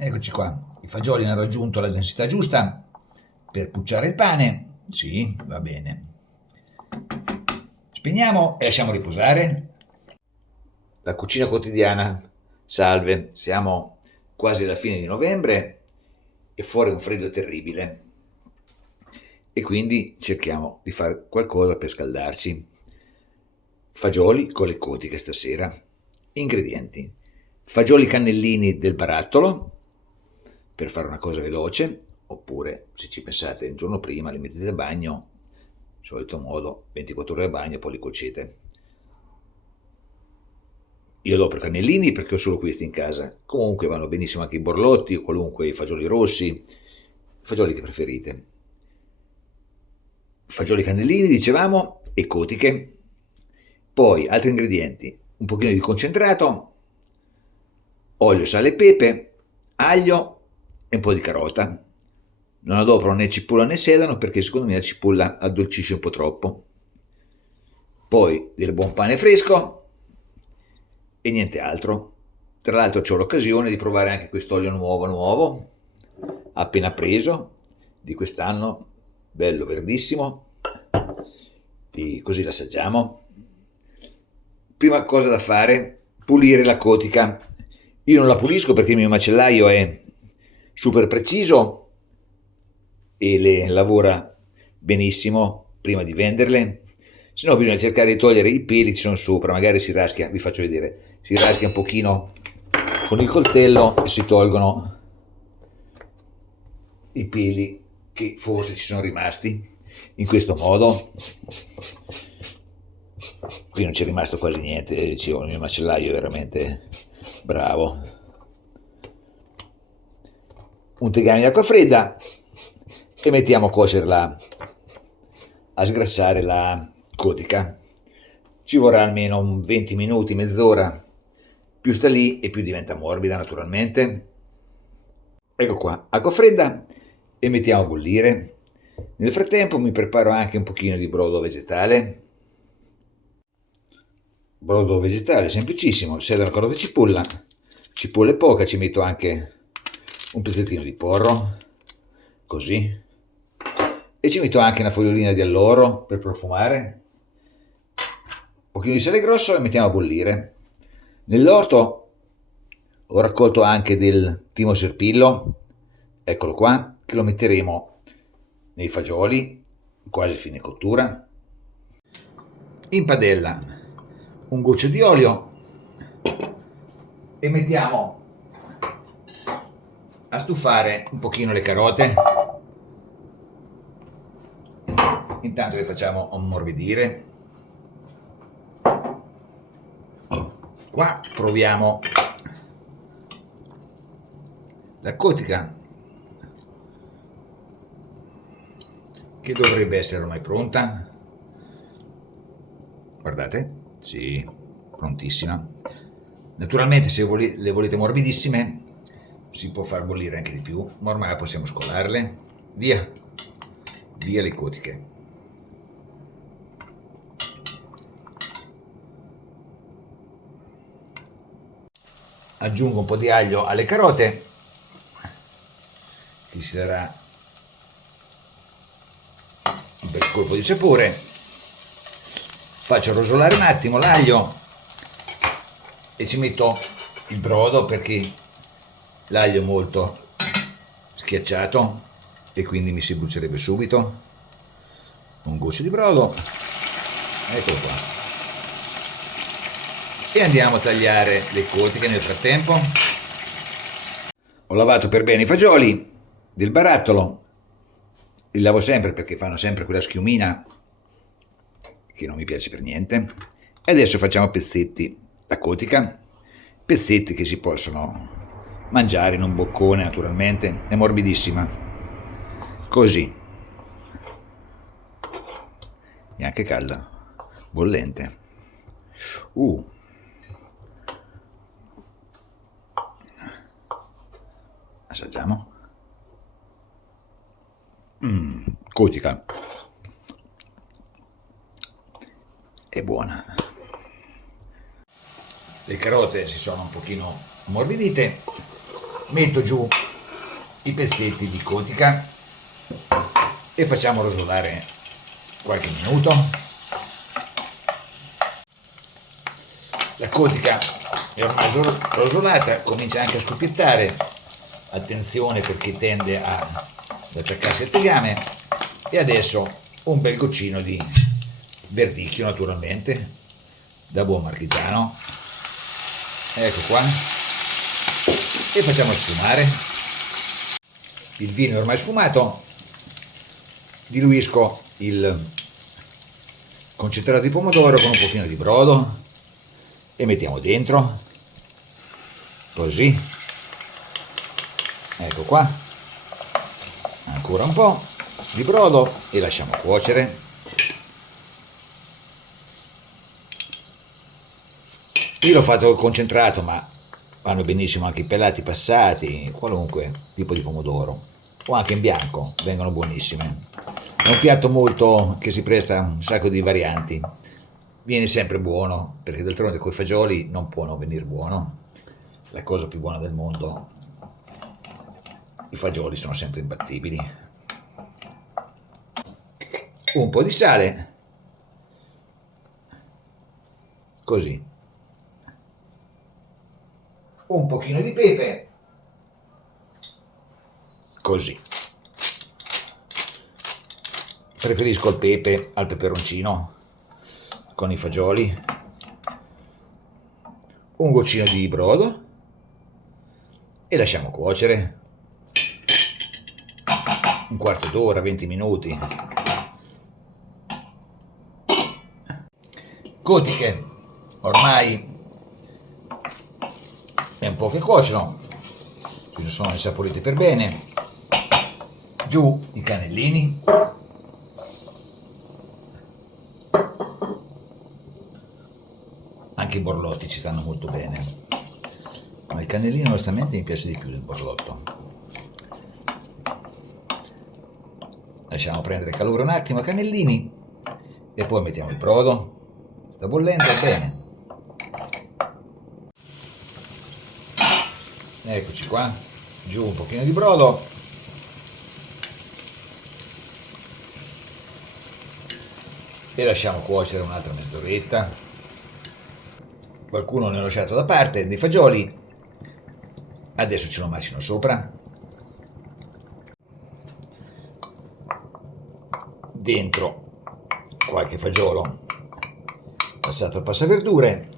Eccoci qua, i fagioli hanno raggiunto la densità giusta per pucciare il pane. Sì, va bene. Spegniamo e lasciamo riposare. La cucina quotidiana. Salve, siamo quasi alla fine di novembre e fuori un freddo terribile e quindi cerchiamo di fare qualcosa per scaldarci. Fagioli con le cotiche stasera. Ingredienti: fagioli cannellini del barattolo per fare una cosa veloce, oppure se ci pensate il giorno prima li mettete a bagno, solito modo, 24 ore a bagno e poi li cuocete. Io do per cannellini perché ho solo questi in casa. Comunque vanno benissimo anche i borlotti o qualunque i fagioli rossi, i fagioli che preferite. Fagioli cannellini, dicevamo, e cotiche. Poi altri ingredienti: un pochino di concentrato, olio, sale e pepe, aglio e un po' di carota. Non adopero né cipolla né sedano perché secondo me la cipolla addolcisce un po' troppo. Poi del buon pane fresco e niente altro. Tra l'altro ho l'occasione di provare anche quest'olio nuovo, appena preso, di quest'anno, bello verdissimo, e così l'assaggiamo. Prima cosa da fare: pulire la cotica. Io non la pulisco perché il mio macellaio è super preciso e le lavora benissimo prima di venderle. Se no bisogna cercare di togliere i peli che ci sono sopra, magari si raschia, vi faccio vedere, si raschia un pochino con il coltello e si tolgono i peli che forse ci sono rimasti. In questo modo qui non c'è rimasto quasi niente, dicevo, il mio macellaio è veramente bravo. Un tegame di acqua fredda e mettiamo a cuocerla, a sgrassare la cotica. Ci vorrà almeno un 20 minuti, mezz'ora, più sta lì e più diventa morbida naturalmente. Ecco qua, acqua fredda e mettiamo a bollire. Nel frattempo mi preparo anche un pochino di brodo vegetale. Brodo vegetale semplicissimo, sedano, carota e cipolla. Cipolla è poca, ci metto anche un pezzettino di porro, così. E ci metto anche una fogliolina di alloro per profumare. Un pochino di sale grosso e mettiamo a bollire. Nell'orto ho raccolto anche del timo serpillo, eccolo qua, che lo metteremo nei fagioli, quasi fine cottura. In padella un goccio di olio e mettiamo a stufare un pochino le carote. Intanto le facciamo ammorbidire. Qua proviamo la cotica, che dovrebbe essere ormai pronta. Guardate, sì, prontissima. Naturalmente se le volete morbidissime si può far bollire anche di più, ma ormai possiamo scolarle. Via, via le cotiche. Aggiungo un po' di aglio alle carote, che si darà un bel colpo di sapore. Faccio rosolare un attimo l'aglio e ci metto il brodo perché l'aglio è molto schiacciato e quindi mi si brucierebbe subito. Un goccio di brodo, eccolo qua. E andiamo a tagliare le cotiche nel frattempo. Ho lavato per bene i fagioli del barattolo, li lavo sempre perché fanno sempre quella schiumina che non mi piace per niente. E adesso facciamo pezzetti la cotica, pezzetti che si possono mangiare in un boccone naturalmente, è morbidissima, così, e anche calda, bollente. Assaggiamo. Cotica, è buona. Le carote si sono un pochino ammorbidite, metto giù i pezzetti di cotica e facciamo rosolare qualche minuto. La cotica è ormai rosolata, comincia anche a scoppiettare, attenzione perché tende ad attaccarsi al tegame, e adesso un bel goccino di verdicchio, naturalmente, da buon marchigiano, ecco qua, e facciamo sfumare. Il vino è ormai sfumato, diluisco il concentrato di pomodoro con un pochino di brodo e mettiamo dentro, così, ecco qua, ancora un po' di brodo e lasciamo cuocere. Io l'ho fatto concentrato, ma vanno benissimo anche i pelati passati, qualunque tipo di pomodoro, o anche in bianco, vengono buonissime. È un piatto molto che si presta a un sacco di varianti, viene sempre buono, perché d'altronde con i fagioli non può non venire buono. La cosa più buona del mondo, i fagioli sono sempre imbattibili. Un po' di sale, così, un pochino di pepe, così. Preferisco il pepe al peperoncino con i fagioli. Un goccino di brodo e lasciamo cuocere un quarto d'ora, 20 minuti. Cotiche ormai è un po' che cuociono, quindi sono insaporiti per bene. Giù i cannellini, anche i borlotti ci stanno molto bene, ma il cannellino onestamente mi piace di più del borlotto. Lasciamo prendere calore un attimo i cannellini e poi mettiamo il brodo. Sta bollendo bene. Eccoci qua, giù un pochino di brodo e lasciamo cuocere un'altra mezz'oretta. Qualcuno ne ha lasciato da parte dei fagioli, adesso ce lo macino sopra. Dentro qualche fagiolo passato al passaverdure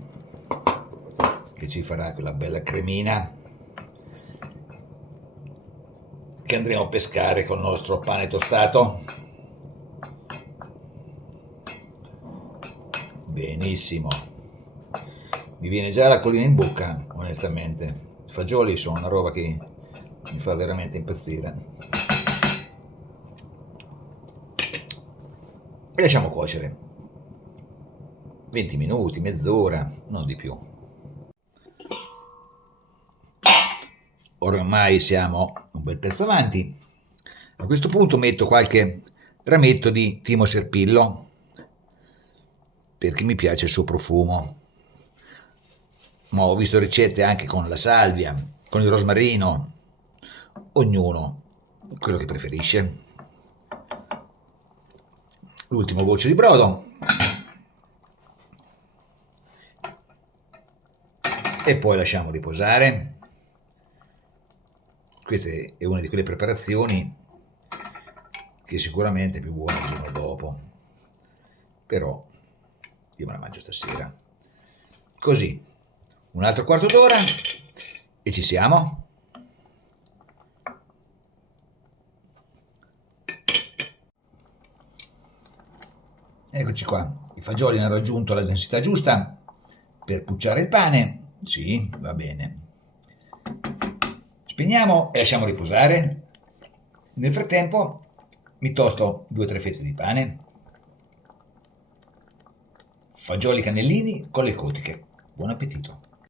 che ci farà quella bella cremina che andremo a pescare col nostro pane tostato. Benissimo, mi viene già la collina in bocca, onestamente. I fagioli sono una roba che mi fa veramente impazzire. E lasciamo cuocere 20 minuti, mezz'ora, non di più. Ormai siamo un bel pezzo avanti. A questo punto metto qualche rametto di timo serpillo perché mi piace il suo profumo. Ma ho visto ricette anche con la salvia, con il rosmarino, ognuno quello che preferisce. L'ultimo goccio di brodo e poi lasciamo riposare. Questa è una di quelle preparazioni che sicuramente è più buona il giorno dopo, però io me la mangio stasera. Così, un altro quarto d'ora e ci siamo. Eccoci qua, i fagioli hanno raggiunto la densità giusta per pucciare il pane. Sì, va bene. Spegniamo e lasciamo riposare. Nel frattempo mi tosto 2 o 3 fette di pane, fagioli cannellini con le cotiche. Buon appetito!